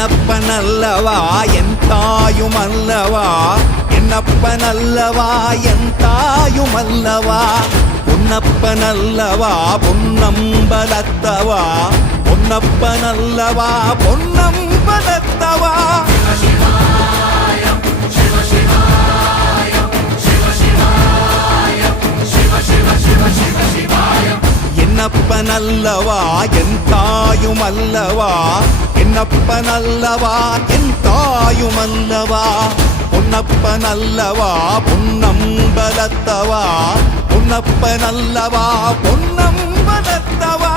என்னப்பனல்லவா என் தாயுமல்லவா, என்னப்பனல்லவா என் தாயுமல்லவா, பொன்னப்பனல்லவா பொன்னம்பலத்தவா, பொன்னப்பனல்லவா பொன்னம்பலத்தவா. என்னப்பனல்லவா என் தாயுமல்லவா, என்னப்பனல்லவா என் தாயுமல்லவா, பொன்னப்பனல்லவா பொன்னம்பலத்தவா, பொன்னப்பனல்லவா பொன்னம்பலத்தவா.